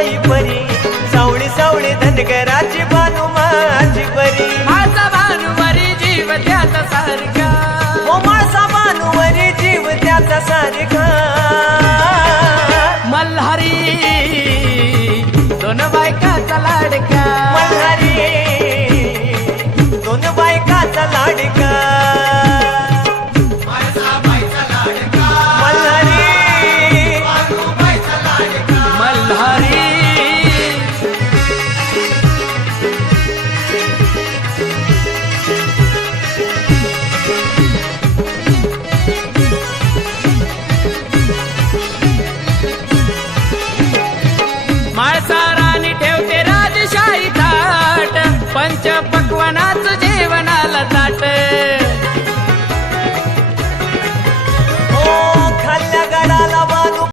भानुबाई परी, सावळी सावळी धनगराची भानू माझी परी. माझा भानुवरी जीव त्याचा सारखा, ओ माझा भानुवरी जीव त्याचा सारखा. मल्हारी दोन बायका चला